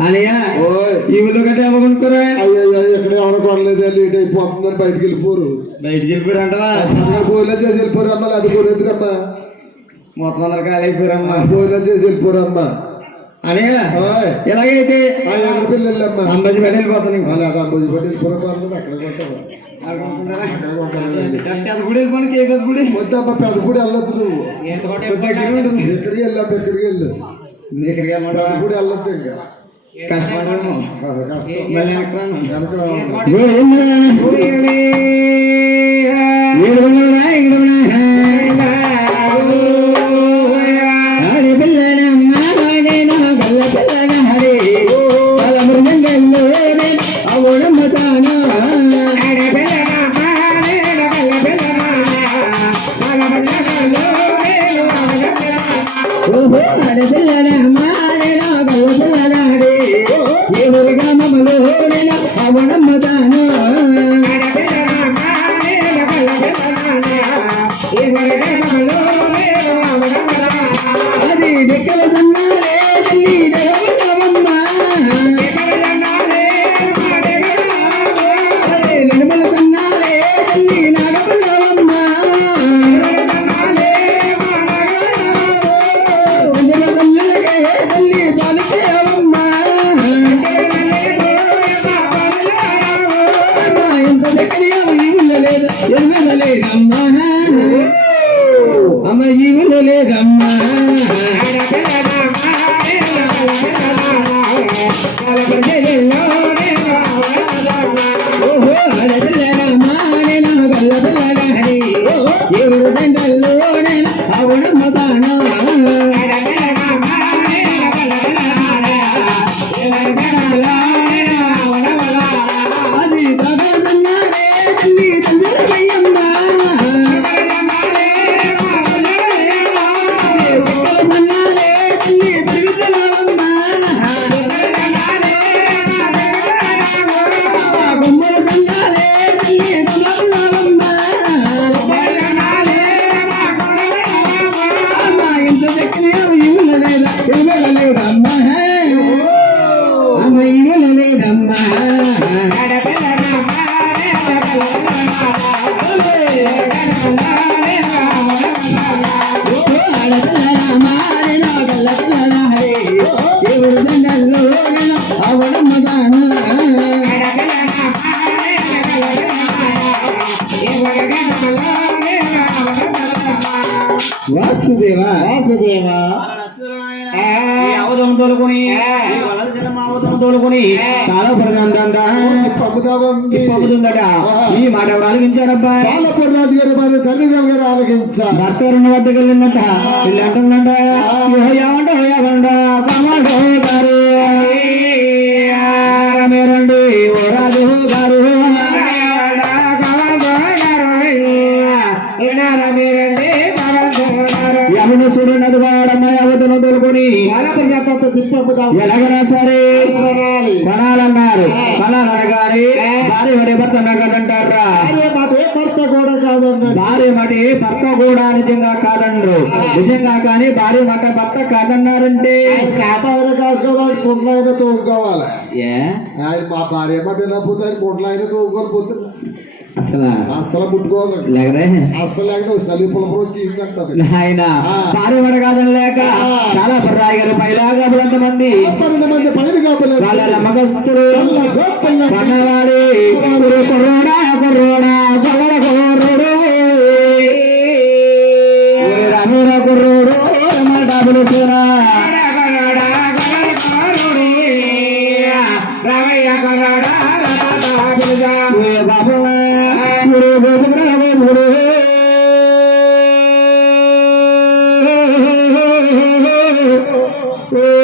అనయ్య ఓయ్. ఈ ఊళ్ళో గట్ట ఏమనుకోరా అయ్యో ఎక్కడ కొనలేదు లేట్ అయిపోతుందని బయటికి వెళ్ళిపోరు. బయటికి వెళ్ళిపోయారంటవా? పోయినా చేసి వెళ్ళిపోరు అమ్మా అది పోలేదురమ్మా మొత్తం అందరు అయిపోయారమ్మా. పోయినా చేసి వెళ్ళిపోరు అమ్మా. ఎలాగైతే అంబజి పడి వెళ్ళిపోతాను అంబోజీ పట్టి పర్లేదు అక్కడ కొంటావా పెద్ద గుడి వద్దమ్మా పెద్ద వెళ్ళొద్దు నువ్వు. ఎక్కడికి వెళ్ళాం ఎక్కడికి వెళ్ళు? వెళ్ళమంటావా? గుడి వెళ్ళొద్దు ఇంకా. కష్టపడము మళ్ళీ వాసుదేవా. వాసుదేవా. అవధం తోలుకొని తోలుకొని చాలా పమ్ముదామంది పంపుతుందట ఈ మాట ఎవరు ఆలోచించారబ్బా చాలా పుర్రాజు గారి మరి తల్లిదండ్రులు గారు ఆలకించారు. భర్త రెండు వద్దకు వెళ్ళిందట? వీళ్ళు అంటుందంట ఏమంట ఏమంట కమాండో గారు మీరండి ఎలాగైనా సరే కొనాలి కొనాలన్నారు కొనాలనగానే భార్య మరి భర్త కాదంటారా భార్య మాట ఏ భర్త కూడా మాట నిజంగా కాదన్నారు నిజంగా కానీ భార్య మాట భర్త కాదన్నారంటే? కాపాడిన కాసుకోవాలి కుండ్ల అయినా తోముకోవాలి మా భార్య మాట వెళ్ళకపోతే ఆయన కుండ్ల అయినా తోముకొని పోతుంది అసలు అస్సలు ముట్టుకోవాలండి. లేకరే అస్సలు లేకపోతే చలి పులపురం వచ్చిందంటది ఆయన మాట కాదని లేక చాలా పర్రాయి గారు పైలాగా మంది పన్నెండు మంది పదిని కాపలేదు వాళ్ళ నమ్మకస్తులు. పన్నవాడి కుర్ర కుర్రోడా కుర్రోడా కుర్రోడు ఒరే రమణ కుర్రోడు రమణ డబ్బులు సూరా. ఒరే আছে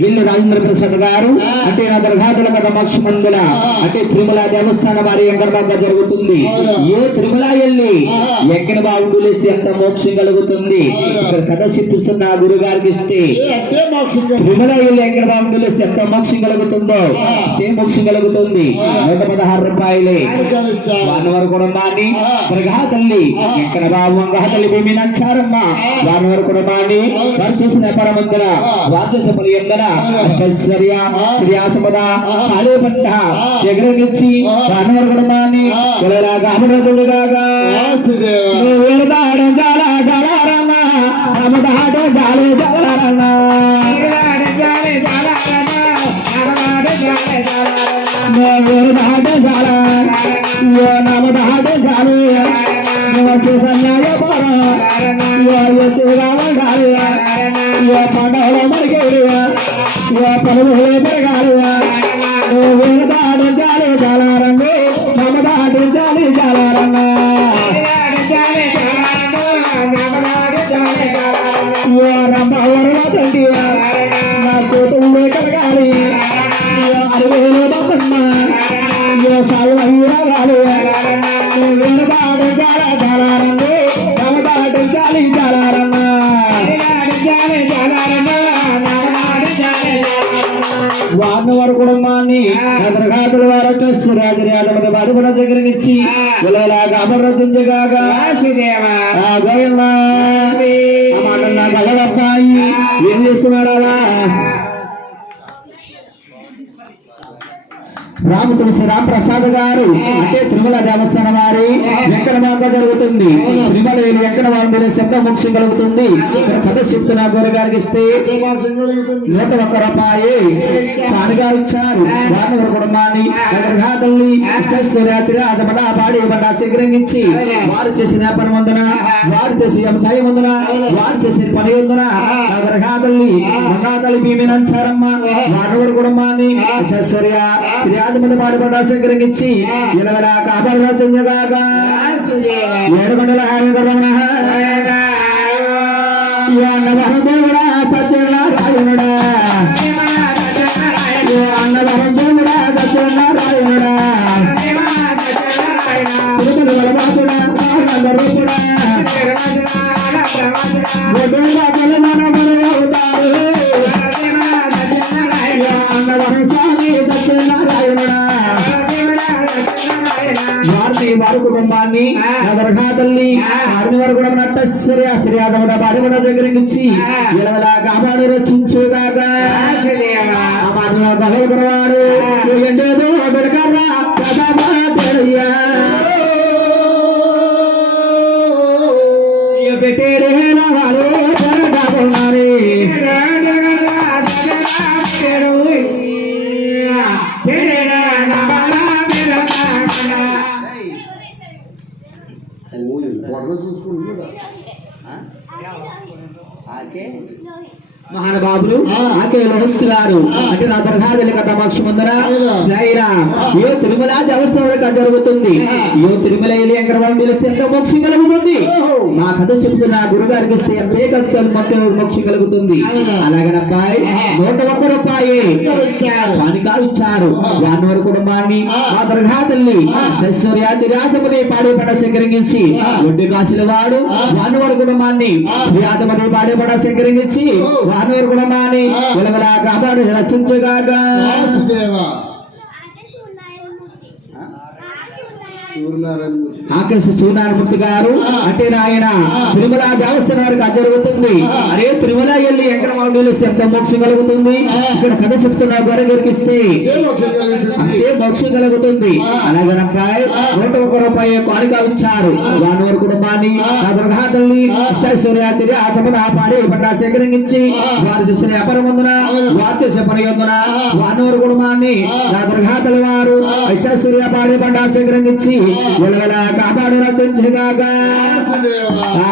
గిల్లు రాజేంద్ర ప్రసాద్ గారు అంటే నా దర్గాదుల కథ మోక్షమందుల అంటే తిరుమల దేవస్థానం వారి వెంకటబాగా జరుగుతుంది. ఏ తిరుమల వెళ్ళి ఎక్కడ బాగుండులేస్తే ఎంత మోక్షం కలుగుతుంది. ఇక్కడ కథ చెప్పిస్తున్న గురు గారికి ఇస్తే తిరుమల వెళ్ళి ఎక్కడ బాగుండులేస్తే ఎంత మోక్షం కలుగుతుందో అంతే మోక్షం కలుగుతుంది. నూట పదహారు రూపాయలే. వానవర కుటుంబాన్ని దర్గా తల్లి ఎక్కడ బాబు వంగ తల్లి భూమి నంచారమ్మ. వానవర కుటుంబాన్ని వారు చేసిన పరమందుల వారు చేసే పని ఎందన అష్టైశ్వర్య శ్రీయాసపద కాళీపట్ట శేఖరించి వానవర కుటుంబాన్ని కులలాగా అమరదులుగాగా వేలుదాడు జాల జాలారమ్మ అమదాడు జాలే జాలారమ్మ వేలుదాడు జాల ఓ నమదాడు జాలే వచ్చే సన్యాయ పరం ఓ శ్రీరామ గాలి ఓ పండగలో మరిగేడు పెరగాలి ఓ వేలుదాడు జాలారంగు నమదాడు జాలి జాలారంగ నా కూతుళ్ళే కలగాలి అరవేలు బతుమ్మ సాగు అయ్యాలి వేరుబాటు జాల జాలారంగు వారిని కుటుంబాన్ని నగరఘాతుల వారు వచ్చేసి రాజరాజమత బాధపడ దగ్గర నుంచి గల్లడబ్బాయి ఏం చేస్తున్నాడు అలా? రామ తులసి రామప్రసాద్ గారు అంటే తిరుమల దేవస్థానం వారి ఎక్కడ మాకు జరుగుతుంది. తిరుమల ఎక్కడ వాళ్ళు శబ్ద మోక్షం కలుగుతుంది. కథ చెప్తున్నా గోర గారికి ఇస్తే నూట ఒక్క రూపాయి. కానుగా ఇచ్చారు. వారిని కుటుంబాన్ని నగరఘాతల్ని ఇష్టశ్వర్యాచరి ఆజమద పాడి బండ శీఘ్రంగించి వారు చేసిన పని ముందున వారు చేసి వ్యవసాయం ముందున వారు చేసిన పని ముందున నగరఘాతల్ని మంగాతల్లి భీమినంచారమ్మ వారి కుటుంబాన్ని శ్రీ ఆజమద పాడి బండ శీఘ్రంగించి ఇలవల కాపాడుగా ఏడుగొండల హారి రమణ అన్నవరదేవుడా శ్రీయాసముడ పాడిపడ దగ్గరించి ఇలవలా కాపాడు రక్షించుగాక ఆ మాటలో గహోగరవాడు ఎండేదో గారు. అంటే నా దర్గాదలి కథ మక్ష ముందర శ్రీరామ్ ఏ తిరుమల దేవస్థానం జరుగుతుంది. ఏ తిరుమల ఎంత మోక్షం కలుగుతుంది. మా కథ చెప్తున్న గురుగారికి ఇస్తే ఎంతే ఖర్చులు మొత్తం మోక్షం కలుగుతుంది. అలాగనబ్బాయి నూట ఒక్క రూపాయి. కానుక ఇచ్చారు వానవరి కుటుంబాన్ని ఆ. దర్గాదల్లి ఐశ్వర్యాచర్యాసపతి పాడేపడ సేకరించి ఒడ్డు కాసుల వాడు వానవరి కుటుంబాన్ని శ్రీయాతమతి పాడేపడ సేకరించి వానవరి కుటుంబాన్ని వెలవలా కాపాడు రక్షించగాక వాసుదేవ సూర్యనారాయణ ఆకర్ష సూనారమూర్తి గారు అంటే నాయన తిరుమల దేవస్థానం వారికి అది జరుగుతుంది అరే తిరుమల వెళ్ళి వాళ్ళు ఎంత మోక్షం కలుగుతుంది. ఇక్కడ కథ చెప్తున్నా గొర్రె గరికిస్తే ఏ మోక్షం కలుగుతుంది? అంతే మోక్షం కలుగుతుంది. అలాగనబ్బాయి నూట ఒక రూపాయి కానుక ఇచ్చారు. వానవరి కుటుంబాన్ని ఆ. దుర్గాతల్ని అష్టైశ్వర్యాచర్య ఆ చపద పాడి పట్టా సేకరించి వారు చేసిన వ్యాపారం ముందున వారు చేసే పని ఉందున వానవరి కుటుంబాన్ని ఆ. దుర్గాతలి వారు అష్టైశ్వర్య పాడి పట్టా సేకరించి వెలవెల కాపాడు రచించగాక వాసుదేవ. ఆ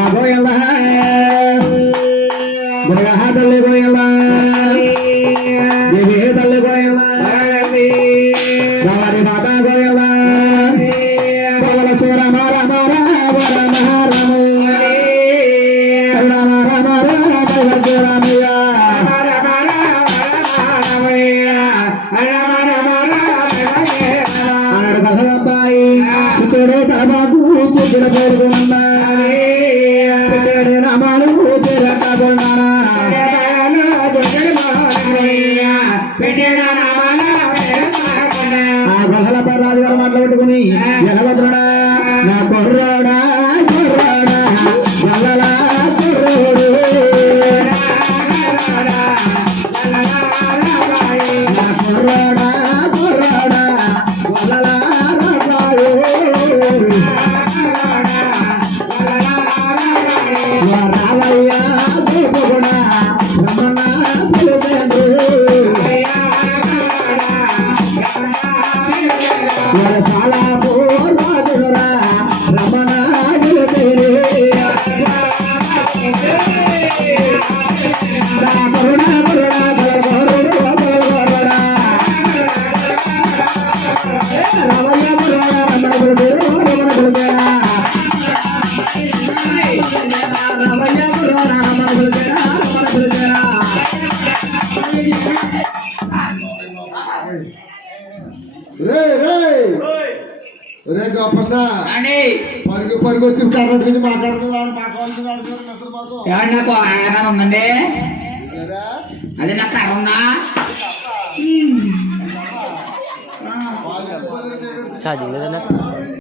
పేరే కాబాకు చెట్టు పెరుగున్నా మాట్లాడుకుని ఎలా గోపన్న పరుగు పరుగు వచ్చి కర్రటి నుంచి మా. ఎవరు నాకు ఆగదా ఉందండి? అదే నాకు కర్ర ఉందా? Saja,